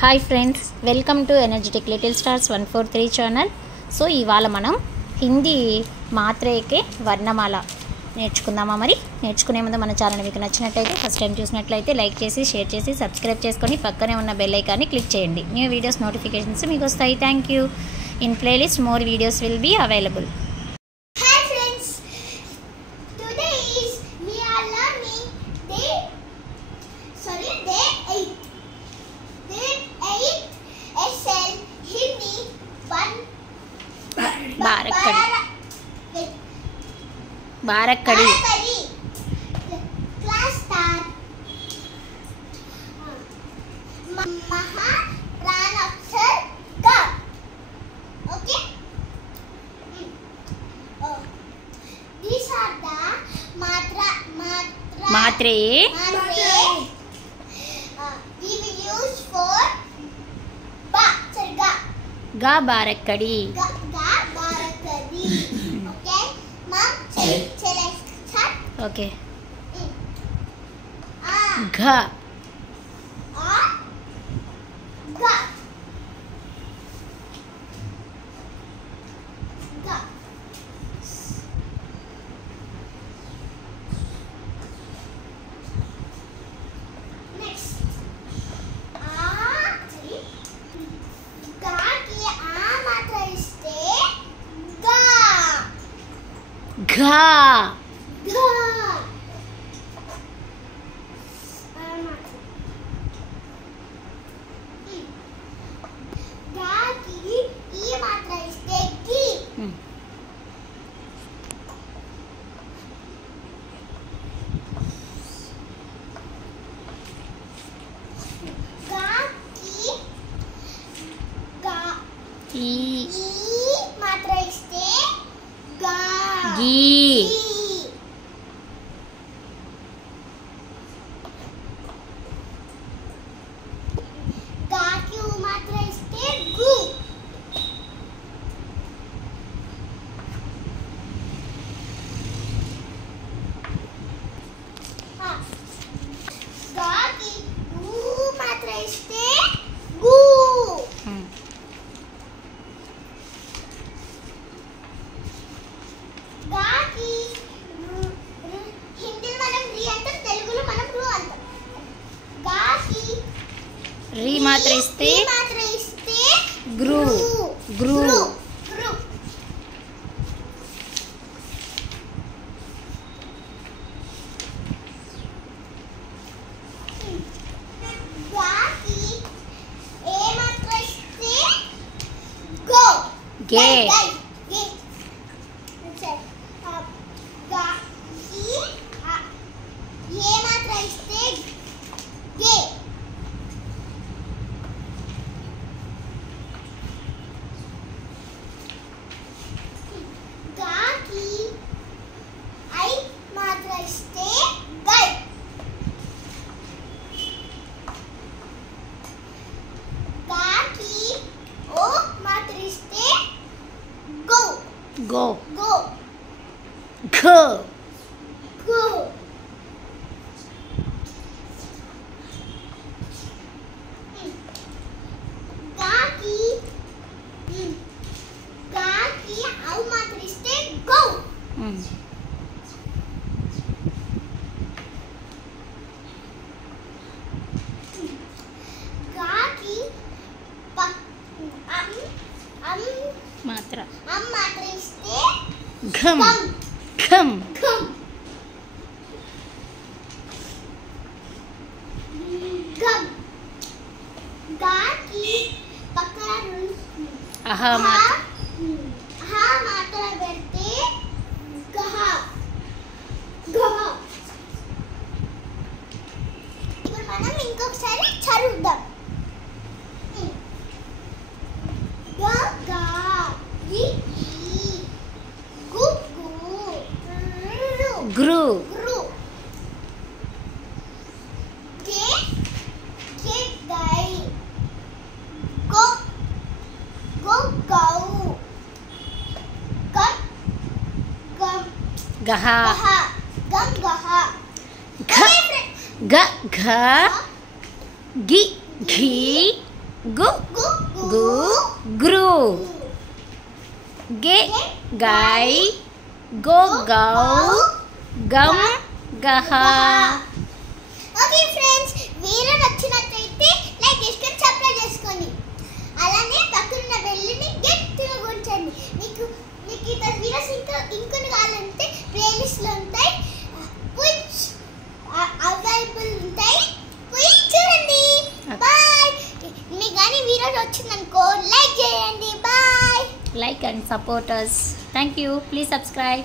Hi friends, welcome to energetic little stars 143 channel. So ఇవాళ మనం హిందీ మాత్రేకే వర్ణమాల నేర్చుకుందామా. మరి నేర్చుకునే ముందు మన ఛానల్ మీకు నచ్చినట్లయితే, ఫస్ట్ టైం చూసినట్లయితే లైక్ చేసి, షేర్ చేసి, సబ్స్క్రైబ్ చేసుకొని పక్కనే ఉన్న బెల్ ఐకాన్ని క్లిక్ చేయండి. న్యూ వీడియోస్ నోటిఫికేషన్స్ మీకు వస్తాయి. Thank you. In playlist more videos will be available. बारकड़ी क्लास स्टार महा प्राण अक्षर ग. Okay, these are the Mhatre we will use for ba ga गा बारकड़ी. ओके. घ घा गी री मात्र इस्ते ग्रू ग्रू. गे go go go go. Gaki au matriste go. Gaki मात्रा matriste घम घम gum. Gum. Gaki pakaru aha मात्रा ha matra verte gaha gaha. ఇప్పుడు మనం ఇంకొకసారి చదువుదాం. ग्रू Gru. Ke gai. Go go go. Gum gum. गहा Gaha. Gum gaha. घ ग घ गी घी గు గు గు గ్రు గే గై గో గౌ గమ్ గహ. ఓకే ఫ్రెండ్స్, వీడియో నచ్చినట్లయితే లైక్ చేసుకొని సబ్స్క్రైబ్ చేసుకోండి. అలానే పక్కన బెల్ని గట్టిగా ఉంచండి. మీకు ఇతర వీడియోస్ ఇంకొన్ని కావాలంటే ప్లేలిస్ట్లో ఉంటాయి, అవైలబుల్ ఉంటాయి, పోయి చూడండి. బాయ్. మీకు కానీ వీడియో వచ్చిందనుకో లైక్ చేయండి. Bye. Like and support us. Thank you. Please subscribe.